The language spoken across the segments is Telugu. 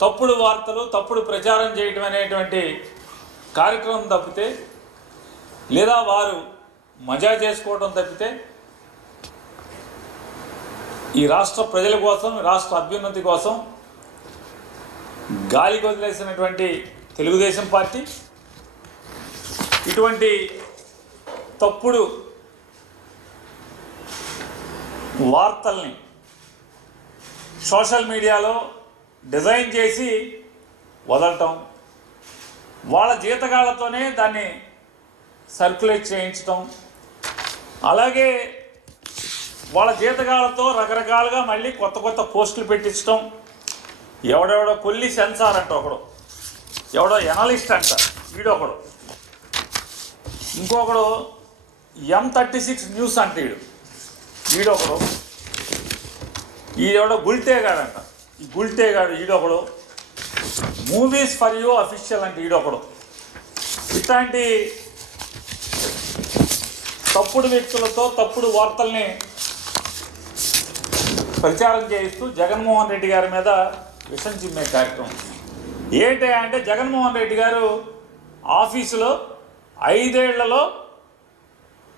తప్పుడు వార్తలు తప్పుడు ప్రచారం చేయటం అనేటువంటి కార్యక్రమం తప్పితే, లేదా వారు మజా చేసుకోవడం తప్పితే ఈ రాష్ట్ర ప్రజల కోసం, రాష్ట్ర అభ్యున్నతి కోసం గాలికి వదిలేసినటువంటి తెలుగుదేశం పార్టీ ఇటువంటి తప్పుడు వార్తల్ని సోషల్ మీడియాలో డిజైన్ చేసి వదలటం, వాళ్ళ జీతగాళ్లతోనే దాన్ని సర్క్యులేట్ చేయించటం, అలాగే వాళ్ళ జీతగాళ్లతో రకరకాలుగా మళ్ళీ కొత్త కొత్త పోస్టులు పెట్టించడం. ఎవడెవడో కొల్లి సెన్సార్ అంట ఒకడు, ఎవడో ఎనలిస్ట్ అంట వీడొకడు, ఇంకొకడు M36 న్యూస్ అంటే వీడొకడు, ఈడెవడో గుల్టేగాడంట, ఈ గుల్టేగాడు ఈడొకడు, మూవీస్ ఫర్ యూ అఫీషియల్ అంటే ఈడొకడు. ఇట్లాంటి తప్పుడు వ్యక్తులతో తప్పుడు వార్తల్ని ప్రచారం చేయిస్తూ జగన్మోహన్ రెడ్డి గారి మీద విషం చిమ్మే కార్యక్రమం. ఏంటి అంటే జగన్మోహన్ రెడ్డి గారు ఆఫీసులో 5 ఏళ్లలో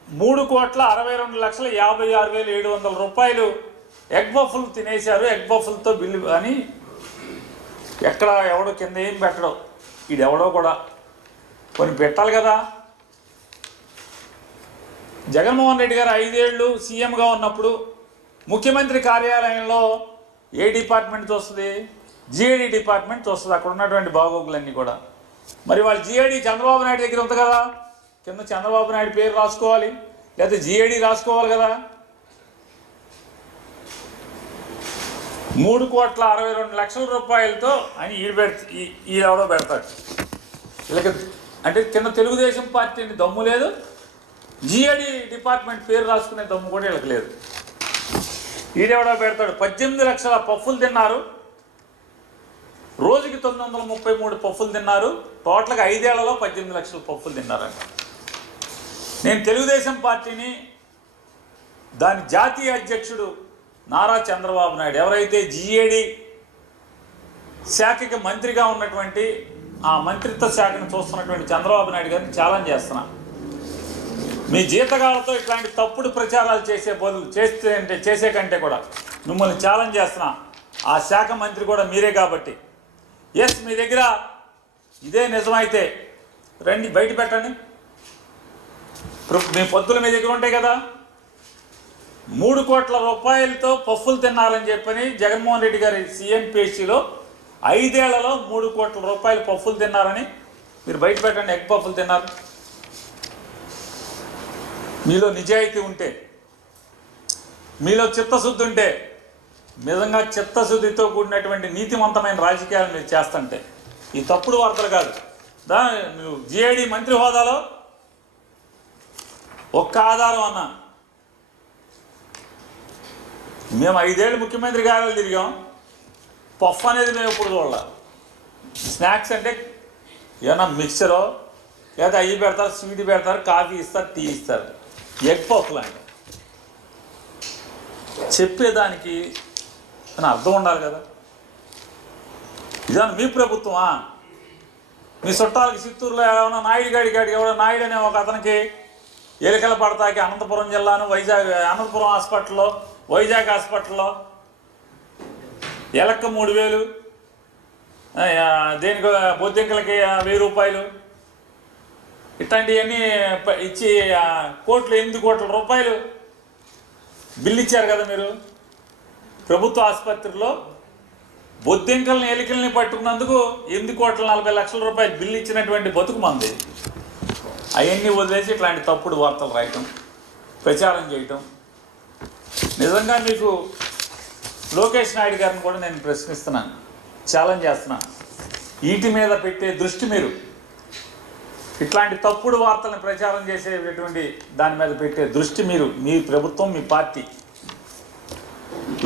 3,62,56,700 రూపాయలు ఎగ్ బఫుల్ తినేశారు, ఎగ్ బఫుల్తో బిల్లు అని ఎక్కడ ఎవడో కింద ఏం పెట్టడం, ఈడెవడో కూడా కొన్ని పెట్టాలి కదా. జగన్మోహన్ రెడ్డి గారు 5 ఏళ్ళు సీఎంగా ఉన్నప్పుడు ముఖ్యమంత్రి కార్యాలయంలో ఏ డిపార్ట్మెంట్ వస్తుంది? జిఐడి డిపార్ట్మెంట్ వస్తుంది, అక్కడ ఉన్నటువంటి బాగోగులన్నీ కూడా. మరి వాళ్ళు జిఐడి చంద్రబాబు నాయుడు దగ్గర ఉంది కదా, కింద చంద్రబాబు నాయుడు పేరు రాసుకోవాలి, లేదా జిఐడి రాసుకోవాలి కదా. 3,62,00,000 రూపాయలతో అని ఈడెవడో పెడతాడు. వీళ్ళకి అంటే కింద తెలుగుదేశం పార్టీని దమ్ము లేదు, జిఐడి డిపార్ట్మెంట్ పేరు రాసుకునే దమ్ము కూడా వీళ్ళకి లేదు. ఈడెవడో పెడతాడు 18 లక్షల పఫ్ఫులు తిన్నారు, రోజుకి 933 పఫ్ఫులు తిన్నారు, టోటల్గా 5 ఏళ్లలో 18 లక్షల పఫ్ఫులు తిన్నారంట. నేను తెలుగుదేశం పార్టీని దాని జాతీయ అధ్యక్షుడు నారా చంద్రబాబు నాయుడు, ఎవరైతే జిఏడి శాఖకి మంత్రిగా ఉన్నటువంటి ఆ మంత్రిత్వ శాఖను చూస్తున్నటువంటి చంద్రబాబు నాయుడు గారిని ఛాలెంజ్ చేస్తున్నా. మీ జీతగాళ్లతో ఇట్లాంటి తప్పుడు ప్రచారాలు చేసే కంటే కూడా మిమ్మల్ని ఛాలెంజ్ చేస్తున్నా. ఆ శాఖ మంత్రి కూడా మీరే కాబట్టి, ఎస్ మీ దగ్గర ఇదే నిజమైతే రండి బయట పెట్టండి. మీ పొద్దుల మీ దగ్గర ఉంటాయి కదా. 3 కోట్ల రూపాయలతో పఫ్ఫులు తిన్నారని చెప్పని జగన్మోహన్ రెడ్డి గారి సీఎం పేషీలో 5 ఏళ్లలో 3 కోట్ల రూపాయలు పఫ్ఫులు తిన్నారని మీరు బయట పెట్టండి. ఎగ్ పఫ్ఫులు తిన్నారు. మీలో నిజాయితీ ఉంటే, మీలో చిత్తశుద్ధి ఉంటే, నిజంగా చిత్తశుద్ధితో కూడినటువంటి నీతివంతమైన రాజకీయాలు మీరు చేస్తుంటే, ఈ తప్పుడు వార్తలు కాదు. నువ్వు జిఐడి మంత్రి హోదాలో ఒక్క ఆధారం అన్నా, మేము 5 ఏళ్ళు ముఖ్యమంత్రి కార్యాలయాలు తిరిగాం, పఫ్ అనేది మేము ఎప్పుడు చూడాలి. స్నాక్స్ అంటే ఏమన్నా మిక్చరో లేదా అవి పెడతారు, స్వీట్ పెడతారు, కాఫీ ఇస్తారు, టీ ఇస్తారు. ఎగ్ పఫ్లు అంటే చెప్పేదానికి అని అర్థం ఉండాలి కదా. ఇదన్నా మీ ప్రభుత్వమా? మీ చుట్టాలకి చిత్తూరులో ఏమైనా నాయుడు గాడికి ఎవడో నాయుడు అనే ఒక అతనికి ఎలికల పడతాకి అనంతపురం జిల్లాను అనంతపురం హాస్పిటల్లో, వైజాగ్ హాస్పిటల్లో ఎలక్క 3,000, దేనికి బొద్దింకలకి 1,000 రూపాయలు, ఇట్లాంటివన్నీ ఇచ్చి కోట్లు 8 కోట్ల రూపాయలు బిల్లు ఇచ్చారు కదా మీరు. ప్రభుత్వ ఆసుపత్రిలో బొద్దింకల్ని ఎలికల్ని పట్టుకున్నందుకు 8,40,00,000 రూపాయలు బిల్లు ఇచ్చినటువంటి బతుకు మంది. అవన్నీ వదిలేసి ఇట్లాంటి తప్పుడు వార్తలు రాయటం, ప్రచారం చేయటం. నిజంగా మీకు లోకేష్ నాయుడు గారిని కూడా నేను ప్రశ్నిస్తున్నాను, ఛాలెంజ్ చేస్తున్నాను. వీటి మీద పెట్టే దృష్టి, మీరు ఇట్లాంటి తప్పుడు వార్తలను ప్రచారం చేసేటటువంటి దాని మీద పెట్టే దృష్టి మీరు, మీ ప్రభుత్వం, మీ పార్టీ.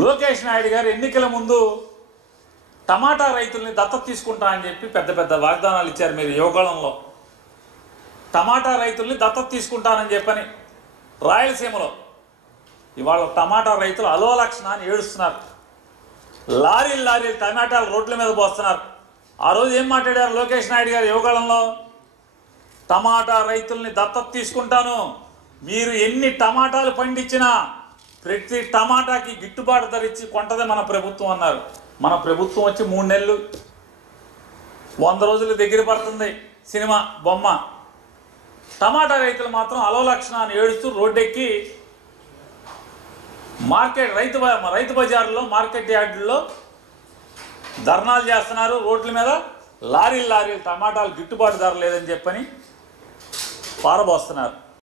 లోకేష్ నాయుడు గారు ఎన్నికల ముందు టమాటా రైతుల్ని దత్తత తీసుకుంటా అని చెప్పి పెద్ద పెద్ద వాగ్దానాలు ఇచ్చారు మీరు యువకాలంలో. టమాటా రైతుల్ని దత్తత తీసుకుంటానని చెప్పని రాయలసీమలో ఇవాళ టమాటా రైతులు అలోలక్షణ అని ఏడుస్తున్నారు. లారీలు లారీలు టమాటాలు రోడ్ల మీద పోస్తున్నారు. ఆ రోజు ఏం మాట్లాడారు లోకేష్ నాయుడు గారు యువకాలంలో? టమాటా రైతుల్ని దత్తత తీసుకుంటాను, మీరు ఎన్ని టమాటాలు పండించినా ప్రతి టమాటాకి గిట్టుబాటు ధర ఇచ్చి కొంటదే మన ప్రభుత్వం అన్నారు. మన ప్రభుత్వం వచ్చి 3 నెలలు 100 రోజులు దగ్గర పడుతుంది సినిమా బొమ్మ. టమాటా రైతులు మాత్రం అలోలక్షణాన్ని ఏడుస్తూ రోడ్డెక్కి మార్కెట్ రైతు బజార్లో మార్కెట్ యార్డుల్లో ధర్నాలు చేస్తున్నారు. రోడ్ల మీద లారీలు లారీలు టమాటాలు గిట్టుబాటు ధర లేదని చెప్పని పారబోస్తున్నారు.